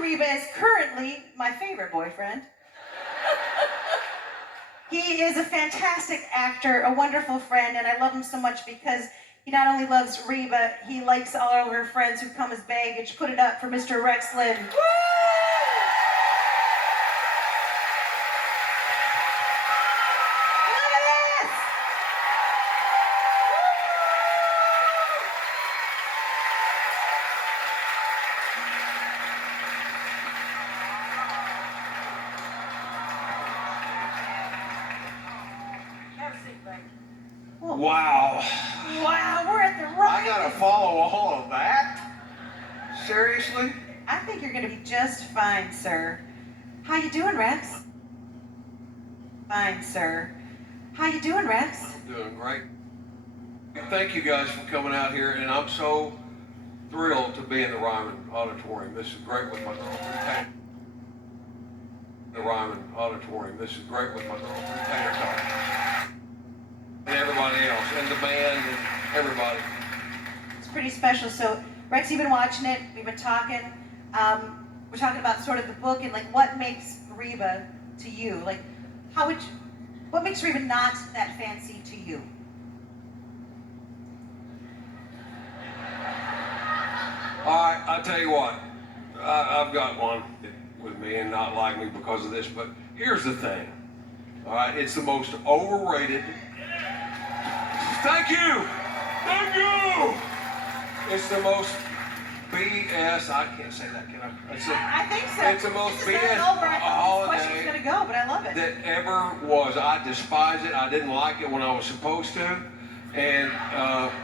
Reba is currently my favorite boyfriend. He is a fantastic actor, a wonderful friend, and I love him so much because he not only loves Reba, he likes all of her friends who come as baggage. Put it up for Mr. Rex Lynn. Wow. Wow, we're at the right. I gotta follow all of that? Seriously? I think you're gonna be just fine, sir. How you doing, Rex? Fine, sir. How you doing, Rex? I'm doing great. Thank you guys for coming out here, and I'm so thrilled to be in the Ryman Auditorium. This is great with my girlfriend. The Ryman Auditorium. This is great with my girlfriend, Tater Tot. And everybody else, and the band, and everybody. It's pretty special. So, Rex, you've been watching it. We've been talking. We're talking about sort of the book and like what makes Reba to you. Like, what makes Reba not that fancy to you? All right, I'll tell you what. I've got one with me and not like me because of this, but here's the thing. All right, it's the most overrated. Thank you! Thank you! It's the most BS, I can't say that, can I? I think so. It's the most BS holiday this question's gonna go, but I love it. That ever was. I despise it. I didn't like it when I was supposed to. And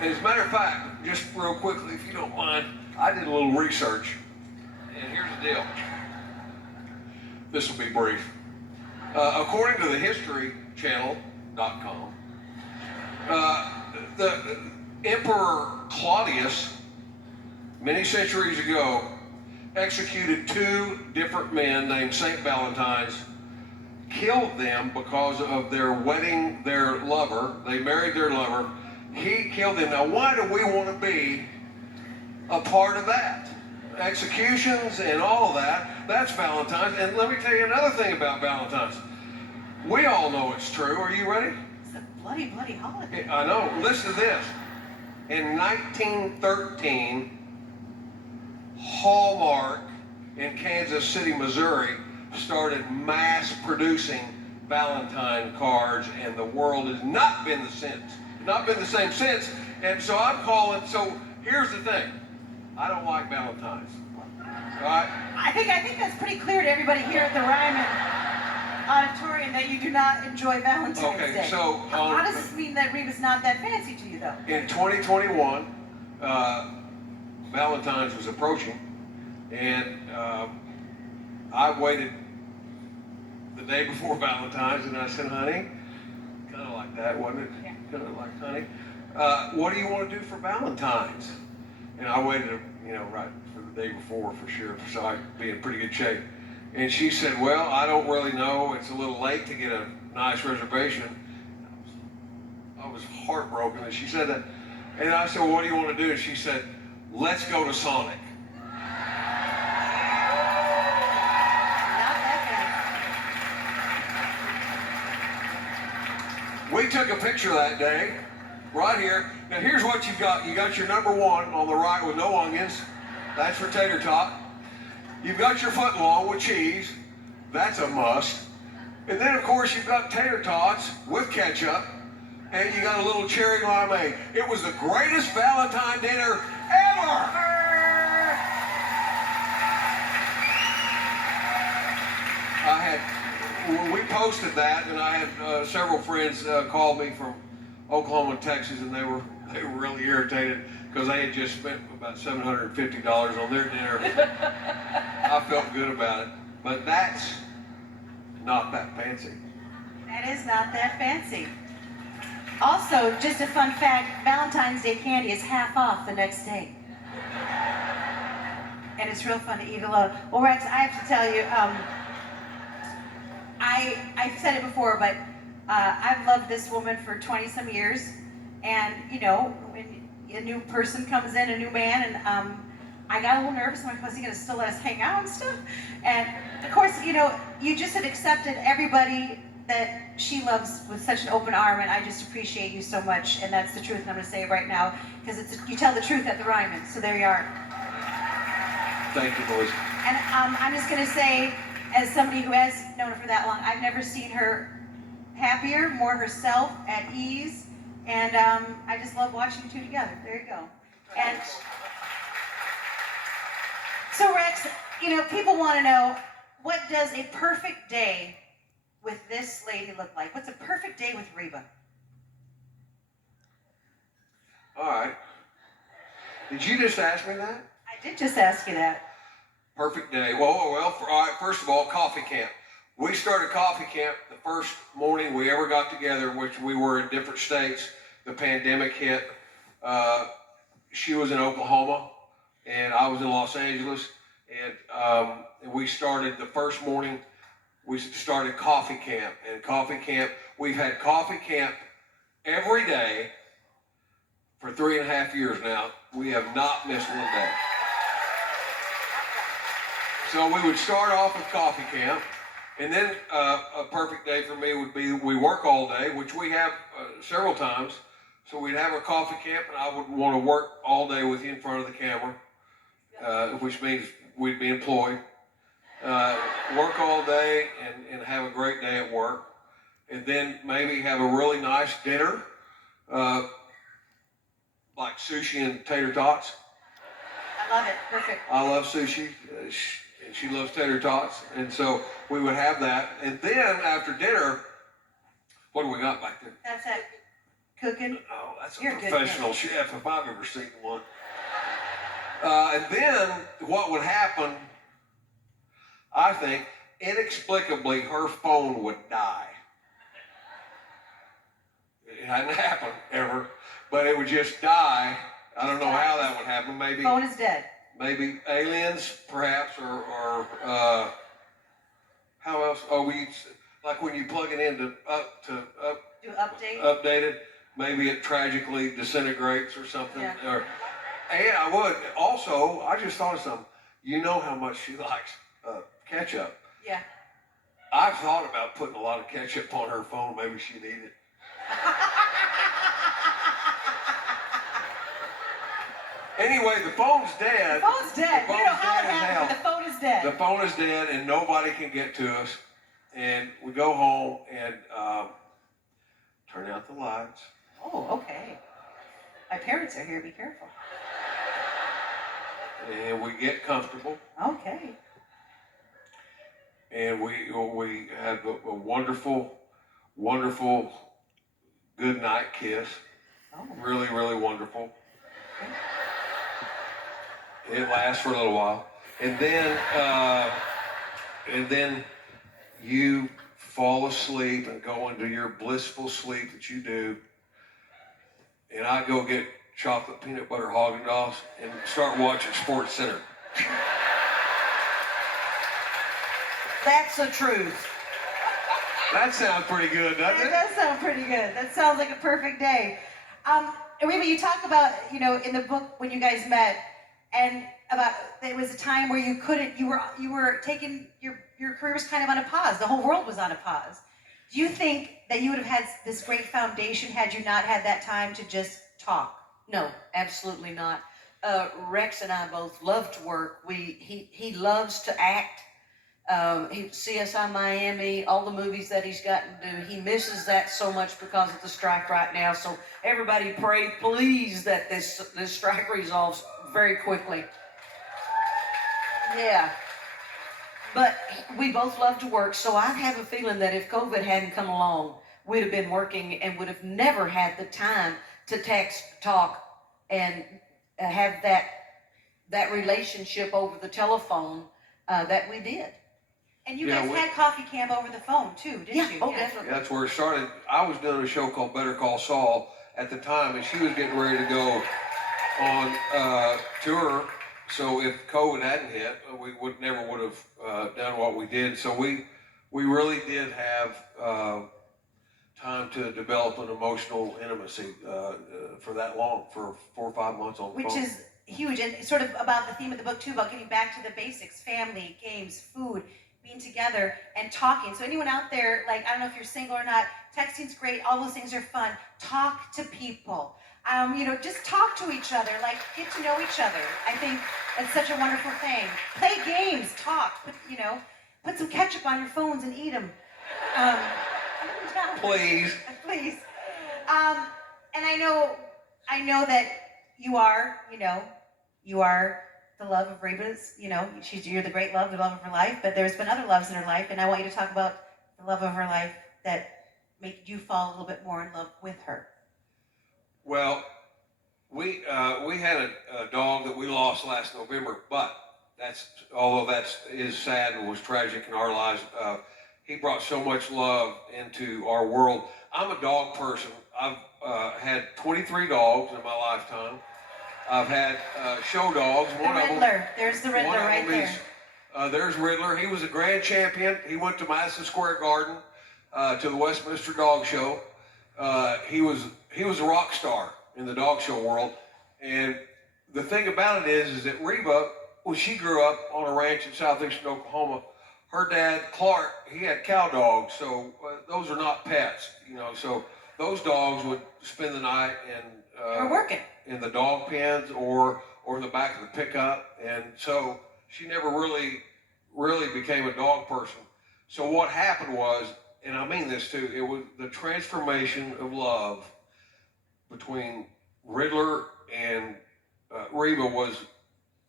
as a matter of fact, just real quickly, if you don't mind, I did a little research. And here's the deal. This will be brief. According to the historychannel.com, the Emperor Claudius, many centuries ago, executed two different men named Saint Valentine's, killed them because of their wedding their lover. They married their lover. He killed them. Now, why do we want to be a part of that? Executions and all of that, that's Valentine's. And let me tell you another thing about Valentine's. We all know it's true. Are you ready? It's a bloody holiday. I know. Listen to this. In 1913, Hallmark in Kansas City, Missouri, started mass producing Valentine cards, and the world has not been the same since. And so I'm calling. So here's the thing. I don't like Valentine's. All right? I think that's pretty clear to everybody here at the Ryman Auditorium that you do not enjoy Valentine's Day. Okay, so how does this mean that Reba's not that fancy to you, though? In 2021, Valentine's was approaching, and I waited the day before Valentine's, and I said, honey, kind of like that, wasn't it? Yeah. Kind of like, honey, what do you want to do for Valentine's? And I waited, right for the day before for sure, so I'd be in pretty good shape. And she said, well, I don't really know. It's a little late to get a nice reservation. I was heartbroken that she said that. And I said, well, what do you want to do? And she said, let's go to Sonic. We took a picture that day, right here. Now here's what you've got. You got your number one on the right with no onions. That's for Tater Tot. You've got your foot long with cheese. That's a must. And then of course you've got tater tots with ketchup. And you got a little cherry limeade. It was the greatest Valentine dinner ever! When we posted that, and I had several friends call me from Oklahoma and Texas, and they were really irritated because they had just spent about $750 on their dinner. I felt good about it, but that's not that fancy. That is not that fancy. Also, just a fun fact, Valentine's Day candy is half off the next day. And it's real fun to eat alone. Well, Rex, I have to tell you, I've said it before, but I've loved this woman for 20-some years. And, when a new person comes in, a new man, and I got a little nervous. I'm like, was he going to still let us hang out and stuff? And of course, you know, you just have accepted everybody that she loves with such an open arm, and I just appreciate you so much. And that's the truth, and I'm going to say it right now, because you tell the truth at the Ryman. So there you are. Thank you, boys. And I'm just going to say, as somebody who has known her for that long, I've never seen her happier, more herself, at ease, and I just love watching you two together. There you go. And so Rex, you know, people want to know, what does a perfect day with this lady look like? What's a perfect day with Reba? All right. Did you just ask me that? I did just ask you that. Perfect day. Well, all right, first of all, coffee camp. We started coffee camp the first morning we ever got together, which we were in different states. The pandemic hit. She was in Oklahoma, and I was in Los Angeles. And we started the first morning, we started coffee camp. And coffee camp, we've had coffee camp every day for 3.5 years now. We have not missed one day. So we would start off with coffee camp, and then a perfect day for me would be we work all day, which we have several times. So we'd have a coffee camp, and I would want to work all day with you in front of the camera, which means we'd be employed. Work all day and have a great day at work, and then maybe have a really nice dinner, like sushi and tater tots. I love it. Perfect. I love sushi. And she loves tater tots, and so we would have that. And then after dinner, what do we got back there? That's it. Cooking. Oh, that's a You're a good professional chef if I've ever seen one. And then what would happen, I think, inexplicably, her phone would die. It hadn't happened ever, but it would just die. I don't know how that would happen. Maybe Phone is dead. Maybe aliens, perhaps, or how else? Oh, like when you plug it in to Do update. update it. Maybe it tragically disintegrates or something. Yeah. And I would also. I just thought of something. You know how much she likes ketchup. Yeah. I've thought about putting a lot of ketchup on her phone. Maybe she'd eat it. Anyway, the phone's dead. The phone's dead. We don't know how it happened, but the phone is dead. The phone is dead, and nobody can get to us. And we go home and turn out the lights. Oh, okay. My parents are here. Be careful. And we get comfortable. Okay. And we have a wonderful, wonderful good night kiss. Oh. Really, really wonderful. Okay. It lasts for a little while, and then you fall asleep and go into your blissful sleep that you do, and I go get chocolate peanut butter Haagen-Dazs and start watching Sports Center. That's the truth. That sounds pretty good, doesn't That it? does sound pretty good. That sounds like a perfect day. Reba, you talk about, you know, in the book when you guys met, and about there was a time where you were taking your career was kind of on a pause. The whole world was on a pause. Do you think that you would have had this great foundation had you not had that time to just talk? No, absolutely not. Rex and I both love to work. He loves to act. CSI Miami, all the movies that he's gotten to do, he misses that so much because of the strike right now. So everybody pray, please, that this strike resolves very quickly. Yeah. But we both love to work, so I have a feeling that if COVID hadn't come along, we'd have been working and would have never had the time to text, talk, and have that relationship over the telephone that we did. And you guys had coffee camp over the phone too, didn't you? Oh, definitely. That's where it started. I was doing a show called Better Call Saul at the time, and she was getting ready to go on tour. So if COVID hadn't hit, we never would have done what we did. So we really did have time to develop an emotional intimacy for that long, for 4 or 5 months on the phone. Which is huge, and sort of about the theme of the book too, about getting back to the basics: family, games, food, being together, and talking. So anyone out there, like, I don't know if you're single or not, texting's great. All those things are fun. Talk to people. Just talk to each other. Like, get to know each other. I think it's such a wonderful thing. Play games. Talk. Put some ketchup on your phones and eat them. Please. Please. And I know that you are the love of Reba's, you're the great love, the love of her life, but there's been other loves in her life, and I want you to talk about the love of her life that made you fall a little bit more in love with her. Well, we had a dog that we lost last November, but although that is sad and was tragic in our lives, he brought so much love into our world. I'm a dog person. I've had 23 dogs in my lifetime. I've had show dogs. The Riddler. There's the Riddler right there. There's Riddler. He was a grand champion. He went to Madison Square Garden to the Westminster Dog Show. He was a rock star in the dog show world. And the thing about it is that Reba, when she grew up on a ranch in southeastern Oklahoma, her dad, Clark, he had cow dogs. So those are not pets, So those dogs would spend the night We're working in the dog pens or in the back of the pickup. And so she never really became a dog person. So what happened was, and I mean this too, it was the transformation of love between Riddler and Reba was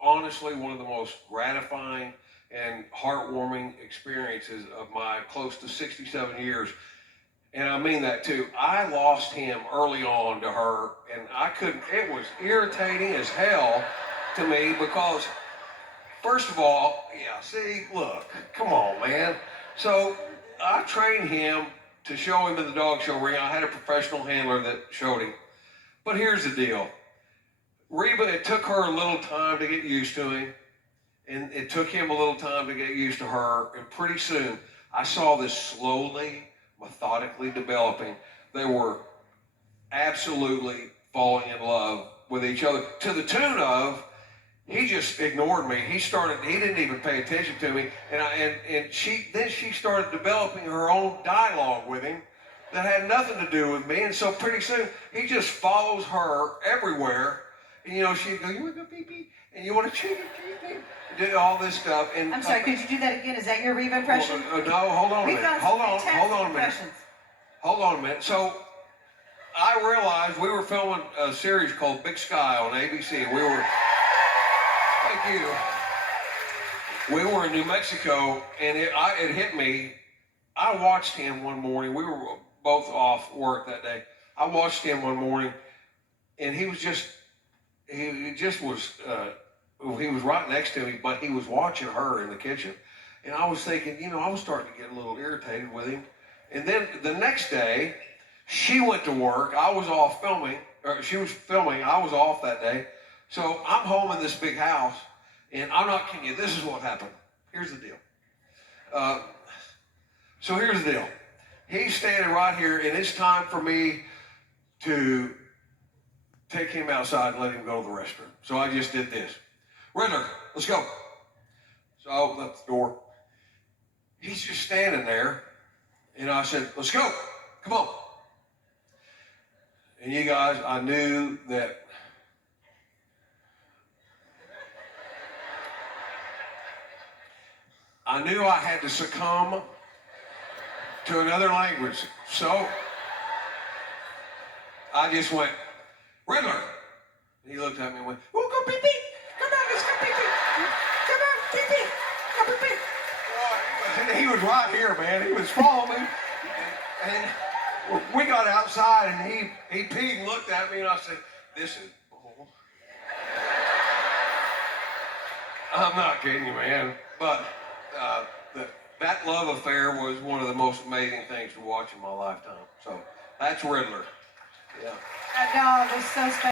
honestly one of the most gratifying and heartwarming experiences of my close to 67 years. And I mean that too. I lost him early on to her, and it was irritating as hell to me because, first of all, look, come on, man. So I trained him to show him in the dog show ring. I had a professional handler that showed him. But here's the deal. Reba, it took her a little time to get used to him, and it took him a little time to get used to her, and pretty soon I saw this slowly, methodically developing. They were absolutely falling in love with each other to the tune of he just ignored me. He didn't even pay attention to me, and she started developing her own dialogue with him that had nothing to do with me. And so pretty soon he just follows her everywhere. And she'd go, "You want to go pee pee?" And "You want to cheat pee?" Did all this stuff. And I'm sorry, could you do that again? Is that your Reba impression? No, hold on a minute. Hold on a minute. So I realized we were filming a series called Big Sky on ABC, and we were. Thank you. We were in New Mexico, and it hit me. I watched him one morning. We were both off work that day. I watched him one morning, and he was right next to me, but he was watching her in the kitchen. And I was thinking, I was starting to get a little irritated with him. And then the next day, she went to work. I was off filming, or she was filming. I was off that day. So I'm home in this big house, and I'm not kidding you. This is what happened. Here's the deal. So here's the deal. He's standing right here, and it's time for me to take him outside and let him go to the restroom. So I just did this. Riddler, let's go. So I opened up the door. He's just standing there, and I said, "Let's go. Come on." And you guys, I knew that I had to succumb to another language. So I just went, "Riddler." And he looked at me and went, "We'll go pee-pee. Come on, let's go pee-pee. Come on, pee-pee. Go pee-pee." And he was right here, man. He was following me. And we got outside, and he peed and looked at me, and I said, "This is bull." I'm not kidding you, man. But that love affair was one of the most amazing things to watch in my lifetime. So that's Riddler. Yeah. That dog is so special.